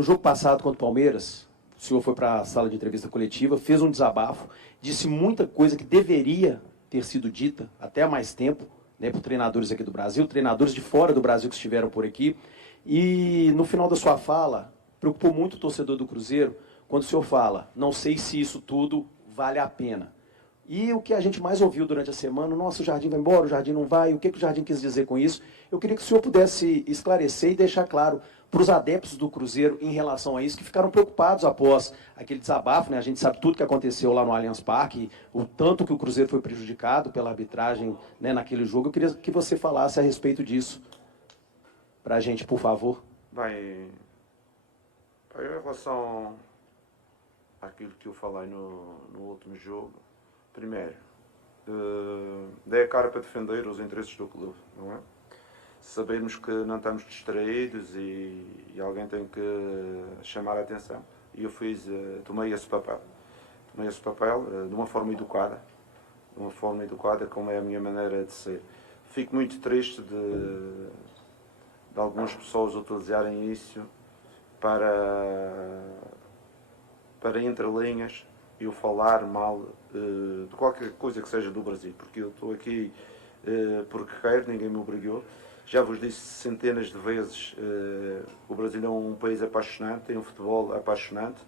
No jogo passado contra o Palmeiras, o senhor foi para a sala de entrevista coletiva, fez um desabafo, disse muita coisa que deveria ter sido dita até há mais tempo, né, por treinadores aqui do Brasil, treinadores de fora do Brasil que estiveram por aqui. E no final da sua fala, preocupou muito o torcedor do Cruzeiro quando o senhor fala, não sei se isso tudo vale a pena. E o que a gente mais ouviu durante a semana, nossa, o Jardim vai embora, o Jardim não vai, o que o Jardim quis dizer com isso? Eu queria que o senhor pudesse esclarecer e deixar claro para os adeptos do Cruzeiro em relação a isso, que ficaram preocupados após aquele desabafo, né? A gente sabe tudo que aconteceu lá no Allianz Parque, o tanto que o Cruzeiro foi prejudicado pela arbitragem, né, naquele jogo. Eu queria que você falasse a respeito disso para a gente, por favor. Bem, em relação àquilo que eu falei no último jogo, primeiro, dei a cara para defender os interesses do clube, não é? Sabemos que não estamos distraídos e alguém tem que chamar a atenção. E eu tomei esse papel. Tomei esse papel de uma forma educada, como é a minha maneira de ser. Fico muito triste de algumas pessoas utilizarem isso para entre linhas eu falar mal de qualquer coisa que seja do Brasil, porque eu estou aqui porque quero, ninguém me obrigou. Já vos disse centenas de vezes, o Brasil é um país apaixonante, tem um futebol apaixonante.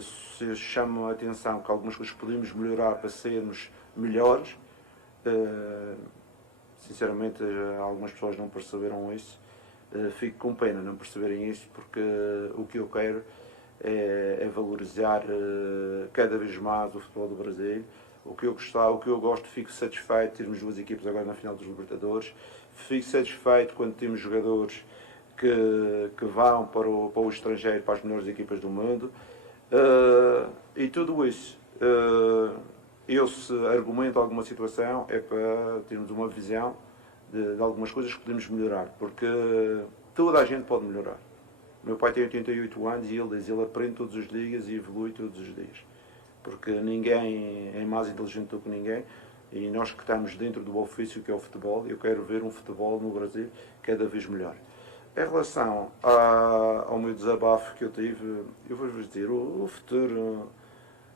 Se chamo a atenção que algumas coisas podemos melhorar para sermos melhores, sinceramente algumas pessoas não perceberam isso. Fico com pena não perceberem isso, porque o que eu quero é valorizar cada vez mais o futebol do Brasil. O que eu gosto, fico satisfeito de termos duas equipas agora na final dos Libertadores. Fico satisfeito quando temos jogadores que vão para o estrangeiro, para as melhores equipas do mundo. E tudo isso, eu se argumento alguma situação, é para termos uma visão de algumas coisas que podemos melhorar, porque toda a gente pode melhorar. O meu pai tem 88 anos e ele aprende todos os dias e evolui todos os dias. Porque ninguém é mais inteligente do que ninguém, e nós que estamos dentro do ofício que é o futebol, eu quero ver um futebol no Brasil cada vez melhor. Em relação ao meu desabafo que eu tive, eu vou-vos dizer, o futuro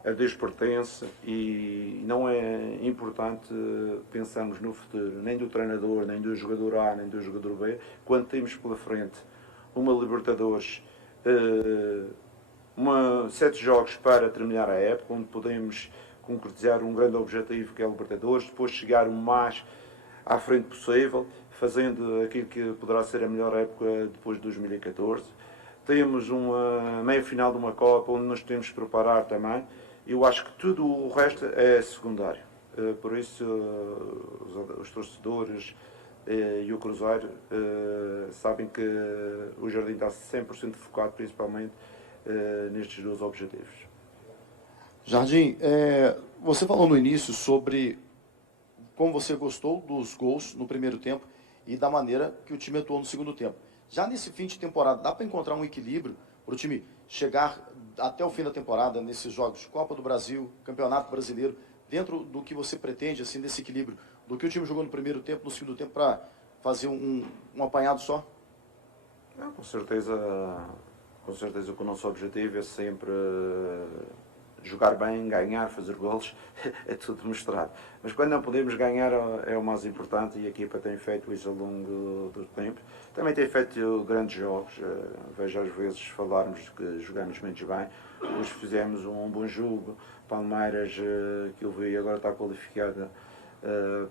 a Deus pertence e não é importante pensarmos no futuro, nem do treinador, nem do jogador A, nem do jogador B, quando temos pela frente uma Libertadores, 7 jogos para terminar a época, onde podemos concretizar um grande objetivo que é a Libertadores, depois chegar o mais à frente possível, fazendo aquilo que poderá ser a melhor época depois de 2014. Temos uma meia-final de uma Copa, onde nos temos que preparar também. Eu acho que tudo o resto é secundário. Por isso, os torcedores e o Cruzeiro sabem que o Jardim está 100% focado, principalmente nestes dois objetivos. Jardim, você falou no início sobre como você gostou dos gols no primeiro tempo e da maneira que o time atuou no segundo tempo. Já nesse fim de temporada, dá para encontrar um equilíbrio para o time chegar até o fim da temporada, nesses jogos, Copa do Brasil, Campeonato Brasileiro, dentro do que você pretende, assim, desse equilíbrio, do que o time jogou no primeiro tempo, no segundo tempo, para fazer um apanhado só? Não, com certeza que o nosso objetivo é sempre jogar bem, ganhar, fazer golos, é tudo mostrado. Mas quando não podemos ganhar é o mais importante, e a equipa tem feito isso ao longo do tempo. Também tem feito grandes jogos, vejo às vezes falarmos que jogamos menos bem. Hoje fizemos um bom jogo, Palmeiras, que eu vi agora está qualificada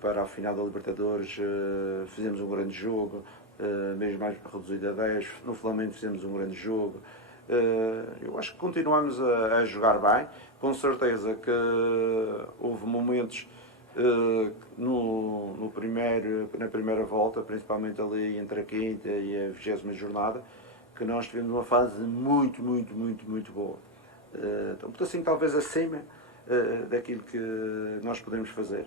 para a final da Libertadores, fizemos um grande jogo, mesmo mais reduzido a 10, no Flamengo fizemos um grande jogo. Eu acho que continuamos a jogar bem. Com certeza que houve momentos na primeira volta, principalmente ali entre a quinta e a 20ª jornada, que nós tivemos uma fase muito boa. Um pedacinho talvez acima daquilo que nós podemos fazer.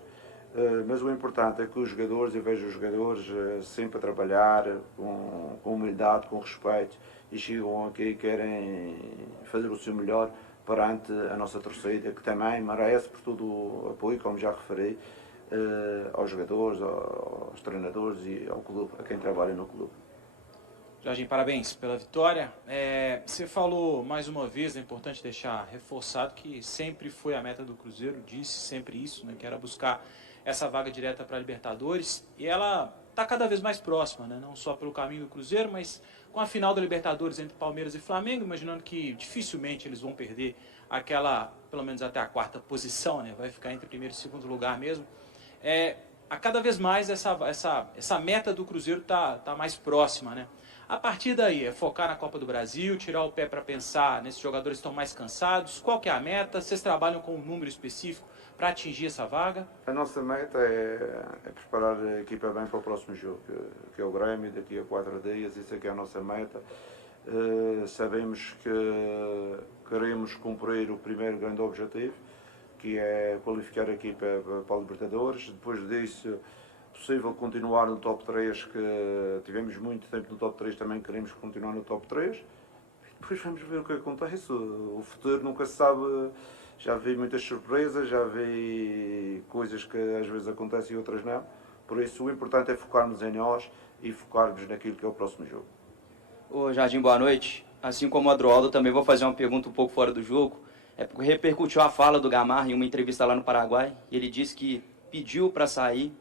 Mas o importante é que os jogadores, eu vejo os jogadores sempre a trabalhar com humildade, com respeito, e chegam aqui e querem fazer o seu melhor perante a nossa torcida, que também merece por todo o apoio, como já referi, aos jogadores, aos treinadores e ao clube, a quem trabalha no clube. Jorginho, parabéns pela vitória. Você falou mais uma vez, é importante deixar reforçado que sempre foi a meta do Cruzeiro, disse sempre isso, né, que era buscar essa vaga direta para a Libertadores, e ela está cada vez mais próxima, né, não só pelo caminho do Cruzeiro, mas com a final da Libertadores entre Palmeiras e Flamengo, imaginando que dificilmente eles vão perder aquela, pelo menos até a quarta posição, né, vai ficar entre primeiro e segundo lugar mesmo. A cada vez mais essa meta do Cruzeiro tá mais próxima, né? A partir daí, é focar na Copa do Brasil, tirar o pé para pensar nesses jogadores que estão mais cansados. Qual que é a meta? Vocês trabalham com um número específico para atingir essa vaga? A nossa meta é preparar a equipa bem para o próximo jogo, que é o Grêmio, daqui a 4 dias. Isso é que é a nossa meta. Sabemos que queremos cumprir o primeiro grande objetivo, que é qualificar a equipa para a Libertadores. Depois disso, possível continuar no top 3, que tivemos muito tempo no top 3, também queremos continuar no top 3. Depois vamos ver o que acontece. O futuro nunca se sabe. Já vi muitas surpresas, já vi coisas que às vezes acontecem e outras não. Por isso, o importante é focarmos em nós e focarmos naquilo que é o próximo jogo. Ô Jardim, boa noite. Assim como o Adroaldo, também vou fazer uma pergunta um pouco fora do jogo. Porque repercutiu a fala do Gamarra em uma entrevista lá no Paraguai. Ele disse que pediu para sair,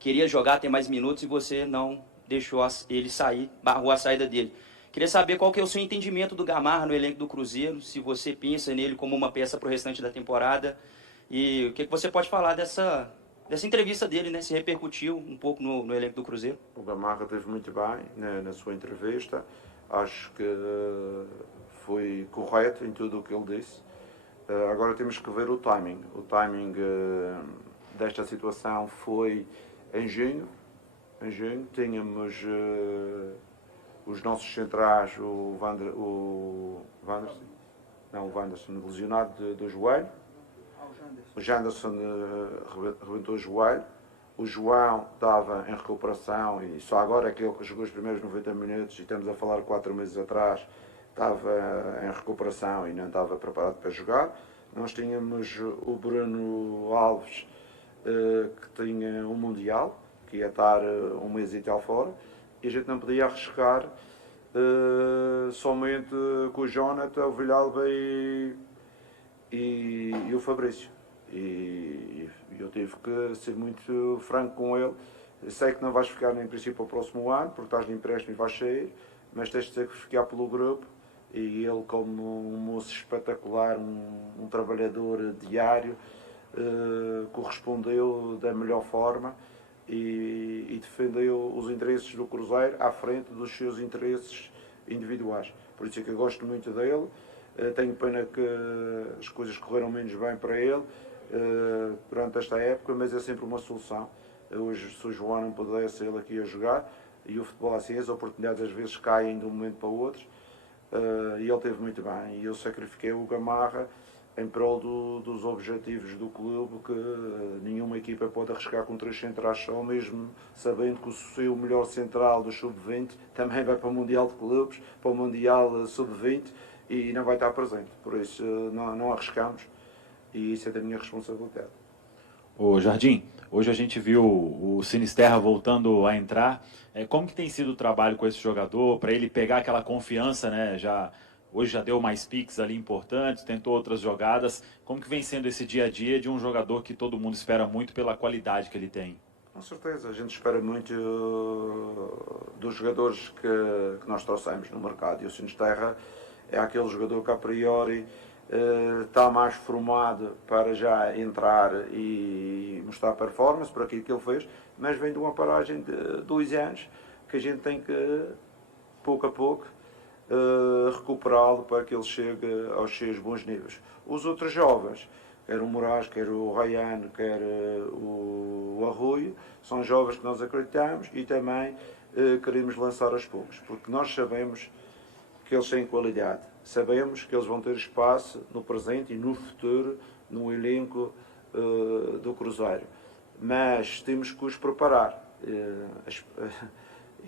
queria jogar, ter mais minutos, e você não deixou ele sair, barrou a saída dele. Queria saber qual que é o seu entendimento do Gamarra no elenco do Cruzeiro, se você pensa nele como uma peça para o restante da temporada, e o que você pode falar dessa entrevista dele, né? Se repercutiu um pouco no elenco do Cruzeiro. O Gamarra esteve muito bem na sua entrevista. Acho que foi correto em tudo o que ele disse. Agora temos que ver o timing. O timing desta situação foi em junho. Em junho tínhamos os nossos centrais, o Wanderson lesionado do joelho. O Janderson rebentou o joelho. O João estava em recuperação e só agora é que ele jogou os primeiros 90 minutos, e estamos a falar 4 meses atrás, estava em recuperação e não estava preparado para jogar. Nós tínhamos o Bruno Alves, que tinha um Mundial, que ia estar um mês e tal fora, e a gente não podia arriscar somente com o Jonathan, o Villalba e o Fabrício. E eu tive que ser muito franco com ele. Eu sei que não vais ficar em princípio ao próximo ano, porque estás de empréstimo e vais sair, mas tens de sacrificar pelo grupo. E ele, como um moço espetacular, um trabalhador diário, correspondeu da melhor forma e defendeu os interesses do Cruzeiro à frente dos seus interesses individuais. Por isso é que eu gosto muito dele. Tenho pena que as coisas correram menos bem para ele durante esta época, mas é sempre uma solução. Hoje, se o João não pudesse, ele aqui a jogar, e o futebol assim, as oportunidades às vezes caem de um momento para o outro. E ele teve muito bem, e eu sacrifiquei o Gamarra em prol dos objetivos do clube, que nenhuma equipa pode arriscar com 3 centrais só, mesmo sabendo que o seu melhor central do sub-20 também vai para o Mundial de Clubes, para o Mundial sub-20, e não vai estar presente. Por isso não arriscamos, e isso é da minha responsabilidade. Ô Jardim, hoje a gente viu o Sinisterra voltando a entrar. Como que tem sido o trabalho com esse jogador, para ele pegar aquela confiança, né? Hoje já deu mais piques ali importantes, tentou outras jogadas. Como que vem sendo esse dia a dia de um jogador que todo mundo espera muito pela qualidade que ele tem? Com certeza, a gente espera muito dos jogadores que nós trouxemos no mercado. E o Sinisterra é aquele jogador que a priori está mais formado para já entrar e mostrar performance por aquilo que ele fez, mas vem de uma paragem de 2 anos que a gente tem que, pouco a pouco, recuperá-lo para que ele chegue aos seus bons níveis. Os outros jovens, quer o Moraes, quer o Ryan, quer o Arroio, são jovens que nós acreditamos e também queremos lançar aos poucos, porque nós sabemos que eles têm qualidade. Sabemos que eles vão ter espaço no presente e no futuro no elenco do Cruzeiro. Mas temos que os preparar.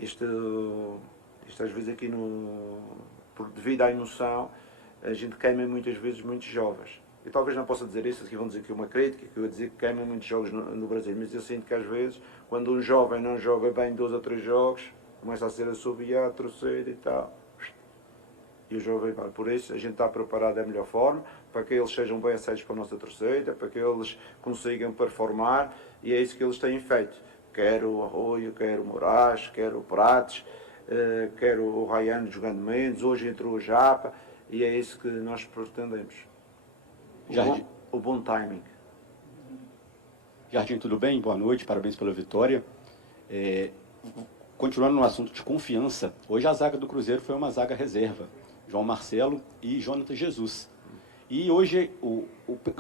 Isto às vezes aqui, devido à emoção, a gente queima muitas vezes muitos jovens. Eu talvez não possa dizer isso, aqui vão dizer que é uma crítica, que eu vou dizer que queimam muitos jogos no Brasil, mas eu sinto que às vezes, quando um jovem não joga bem 2 ou 3 jogos, começa a ser assobiado, torcer e tal. E o jogo vem para. Por isso, a gente está preparado da melhor forma, para que eles sejam bem aceitos para a nossa torcida, para que eles consigam performar, e é isso que eles têm feito. Quero o Arroio, quero o Moraes, quero o Prates, quero o Rayano jogando menos, hoje entrou o Japa, e é isso que nós pretendemos. O bom timing. Jardim, tudo bem? Boa noite, parabéns pela vitória. Continuando no assunto de confiança, hoje a zaga do Cruzeiro foi uma zaga reserva, João Marcelo e Jonathan Jesus. E hoje o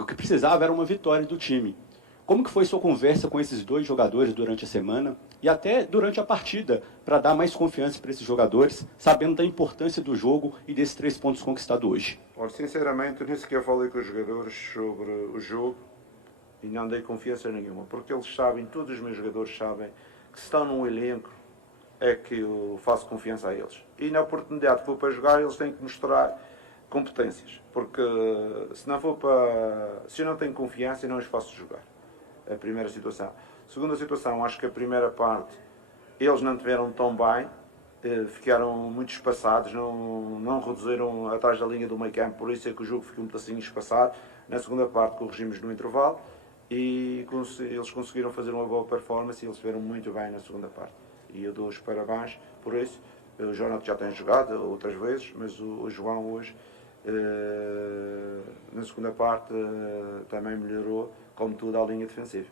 que precisava era uma vitória do time. Como que foi sua conversa com esses dois jogadores durante a semana e até durante a partida, para dar mais confiança para esses jogadores, sabendo da importância do jogo e desses 3 pontos conquistados hoje? Olha, sinceramente, nem sequer falei com os jogadores sobre o jogo e não dei confiança nenhuma, porque eles sabem, todos os meus jogadores sabem, que se estão num elenco é que eu faço confiança a eles. E na oportunidade que for para jogar, eles têm que mostrar competências, porque se eu não tenho confiança, eu não os faço jogar. A primeira situação. Segunda situação, acho que a primeira parte eles não tiveram tão bem, ficaram muito espaçados, não reduziram atrás da linha do meio campo, por isso é que o jogo ficou um pedacinho espaçado. Na segunda parte corrigimos no intervalo e eles conseguiram fazer uma boa performance e eles estiveram muito bem na segunda parte. E eu dou os parabéns por isso. O Jonathan já tem jogado outras vezes, mas o João hoje, na segunda parte, também melhorou, como tudo, a linha defensiva.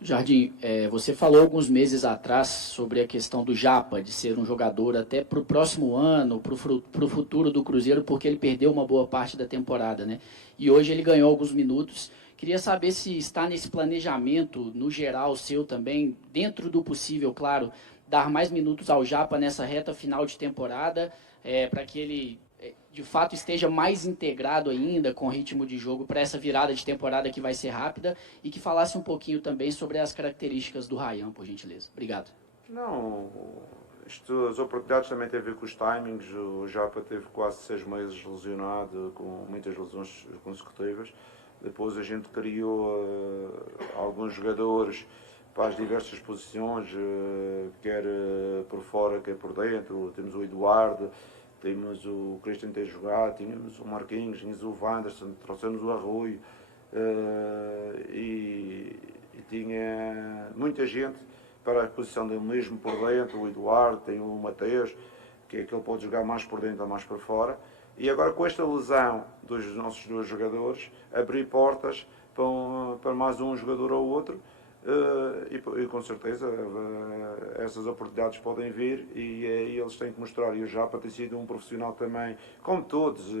Jardim, você falou alguns meses atrás sobre a questão do Japa, de ser um jogador até para o próximo ano, para o futuro do Cruzeiro, porque ele perdeu uma boa parte da temporada, né? E hoje ele ganhou alguns minutos. Queria saber se está nesse planejamento, no geral, seu também, dentro do possível, claro, dar mais minutos ao Japa nessa reta final de temporada, para que ele, de fato, esteja mais integrado ainda com o ritmo de jogo para essa virada de temporada que vai ser rápida, e que falasse um pouquinho também sobre as características do Ryan, por gentileza. Obrigado. Não, as oportunidades também têm a ver com os timings. O Japa teve quase 6 meses lesionado, com muitas lesões consecutivas. Depois a gente criou alguns jogadores para as diversas posições, quer por fora, quer por dentro. Temos o Eduardo, temos o Christian ter jogado, tínhamos o Marquinhos, tínhamos o Wanderson, trouxemos o Arroio e tinha muita gente para a posição dele mesmo por dentro. O Eduardo, tem o Mateus, que é que ele pode jogar mais por dentro ou mais por fora. E agora com esta lesão dos nossos 2 jogadores, abrir portas para mais um jogador ou outro, e com certeza essas oportunidades podem vir e aí eles têm que mostrar. E o Japa tem sido um profissional também, como todos,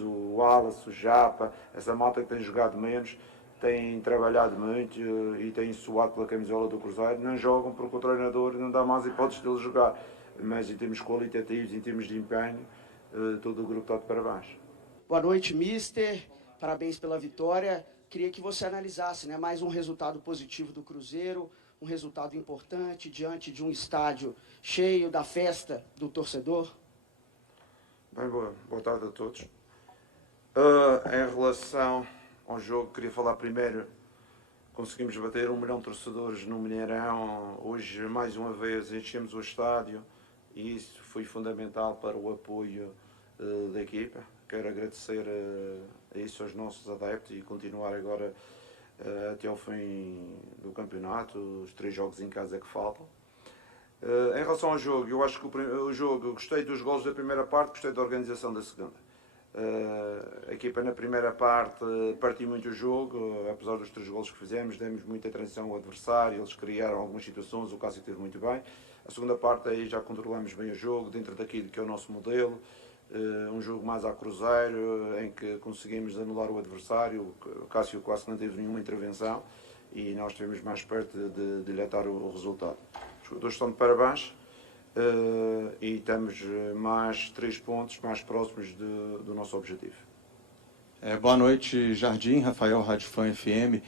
o Wallace, o Japa, essa malta que tem jogado menos, têm trabalhado muito e têm suado pela camisola do Cruzeiro. Não jogam porque o treinador não dá mais hipóteses de eles jogar, mas em termos qualitativos, em termos de empenho, todo o grupo está de parabéns. Boa noite, mister. Parabéns pela vitória. Queria que você analisasse, né, mais um resultado positivo do Cruzeiro, um resultado importante diante de um estádio cheio da festa do torcedor. Bem, boa tarde a todos. Em relação ao jogo, queria falar primeiro, conseguimos bater 1 milhão de torcedores no Mineirão. Hoje, mais uma vez, enchemos o estádio e isso foi fundamental para o apoio da equipa. Quero agradecer a isso aos nossos adeptos e continuar agora até ao fim do campeonato, os 3 jogos em casa que faltam. Em relação ao jogo, eu acho que o jogo, gostei dos golos da primeira parte, gostei da organização da segunda. A equipa na primeira parte partiu muito o jogo, apesar dos 3 golos que fizemos, demos muita atenção ao adversário, eles criaram algumas situações, o Cássio esteve muito bem. A segunda parte aí já controlamos bem o jogo, dentro daquilo que é o nosso modelo, um jogo mais a Cruzeiro, em que conseguimos anular o adversário. O Cássio quase não teve nenhuma intervenção e nós estivemos mais perto de dilatar o resultado. Os jogadores estão de parabéns e estamos mais 3 pontos mais próximos do nosso objetivo. Boa noite, Jardim, Rafael, Rádio Fã FM.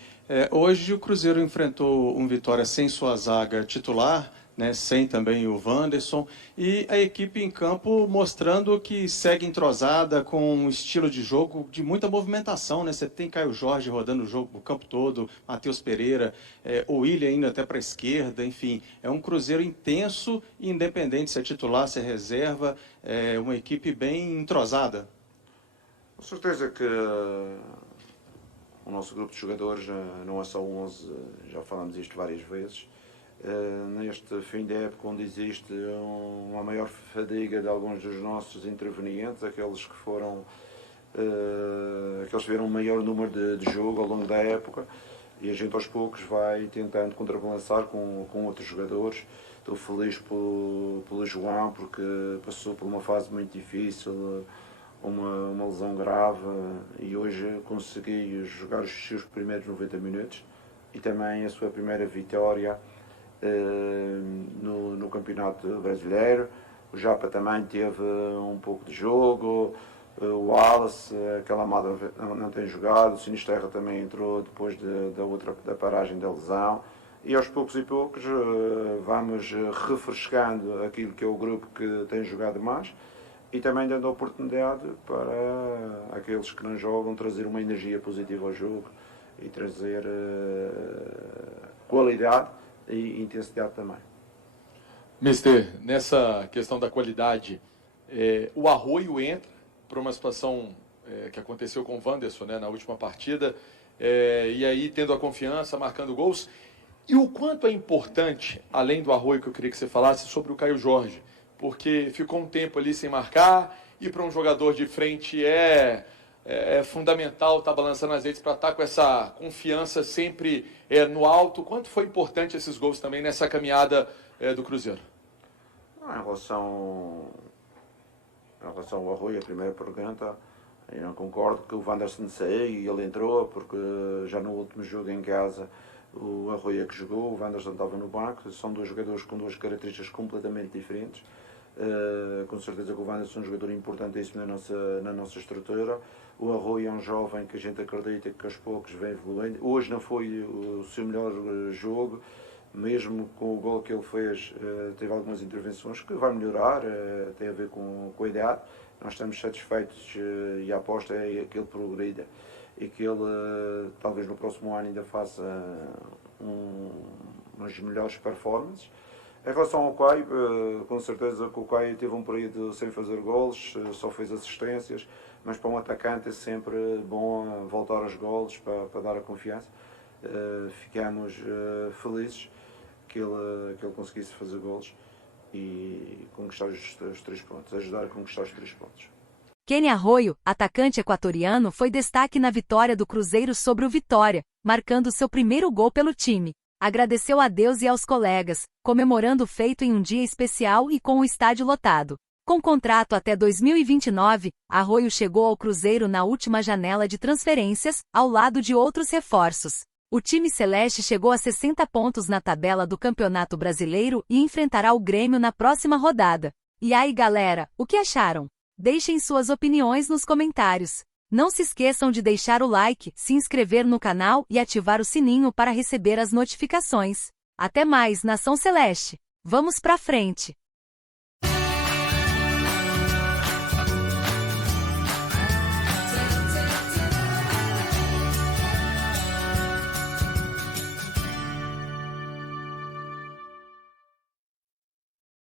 Hoje o Cruzeiro enfrentou um Vitória sem sua zaga titular, né, sem também o Wanderson, e a equipe em campo mostrando que segue entrosada com um estilo de jogo de muita movimentação, né? Você tem Caio Jorge rodando o jogo o campo todo, Matheus Pereira, o Willian indo até para a esquerda, enfim, é um Cruzeiro intenso e independente se é titular, se é reserva, é uma equipe bem entrosada. Com certeza que o nosso grupo de jogadores não é só 11, já falamos isto várias vezes. Neste fim de época, onde existe uma maior fadiga de alguns dos nossos intervenientes, aqueles que foram aqueles que tiveram um maior número de jogo ao longo da época, e a gente aos poucos vai tentando contrabalançar com outros jogadores. Estou feliz pelo João, porque passou por uma fase muito difícil, uma lesão grave, e hoje consegui jogar os seus primeiros 90 minutos e também a sua primeira vitória no Campeonato Brasileiro. O Japa também teve um pouco de jogo, o Wallace, aquela Amada não tem jogado, o Sinisterra também entrou depois da paragem da lesão, e aos poucos e poucos vamos refrescando aquilo que é o grupo que tem jogado mais, e também dando a oportunidade para aqueles que não jogam trazer uma energia positiva ao jogo e trazer qualidade e intensidade também. Mister, nessa questão da qualidade, o Arroio entra para uma situação que aconteceu com o Wanderson, né, na última partida, e aí tendo a confiança, marcando gols. E o quanto é importante, além do Arroio, que eu queria que você falasse, sobre o Caio Jorge, porque ficou um tempo ali sem marcar, e para um jogador de frente é fundamental estar balançando as redes para estar com essa confiança sempre no alto. Quanto foi importante esses gols também nessa caminhada do Cruzeiro? Em relação ao Arroio, a primeira pergunta, eu não concordo que o Wanderson saiu e ele entrou, porque já no último jogo em casa o Arroio é que jogou, o Wanderson estava no banco. São dois jogadores com duas características completamente diferentes. Com certeza que o Wanderson é um jogador importantíssimo na nossa estrutura. O Arroio é um jovem que a gente acredita que aos poucos vem evoluindo. Hoje não foi o seu melhor jogo, mesmo com o gol que ele fez, teve algumas intervenções que vai melhorar, tem a ver com a idade. Nós estamos satisfeitos e a aposta é que ele progrida e que ele talvez no próximo ano ainda faça umas melhores performances. Em relação ao Caio, com certeza que o Caio teve um período sem fazer golos, só fez assistências, mas para um atacante é sempre bom voltar aos golos para dar a confiança. Ficamos felizes que ele conseguisse fazer golos e conquistar os 3 pontos, ajudar a conquistar os 3 pontos. Kenny Arroio, atacante equatoriano, foi destaque na vitória do Cruzeiro sobre o Vitória, marcando seu primeiro gol pelo time. Agradeceu a Deus e aos colegas, comemorando o feito em um dia especial e com o estádio lotado. Com contrato até 2029, Arroio chegou ao Cruzeiro na última janela de transferências, ao lado de outros reforços. O time celeste chegou a 60 pontos na tabela do Campeonato Brasileiro e enfrentará o Grêmio na próxima rodada. E aí, galera, o que acharam? Deixem suas opiniões nos comentários. Não se esqueçam de deixar o like, se inscrever no canal e ativar o sininho para receber as notificações. Até mais, Nação Celeste! Vamos pra frente!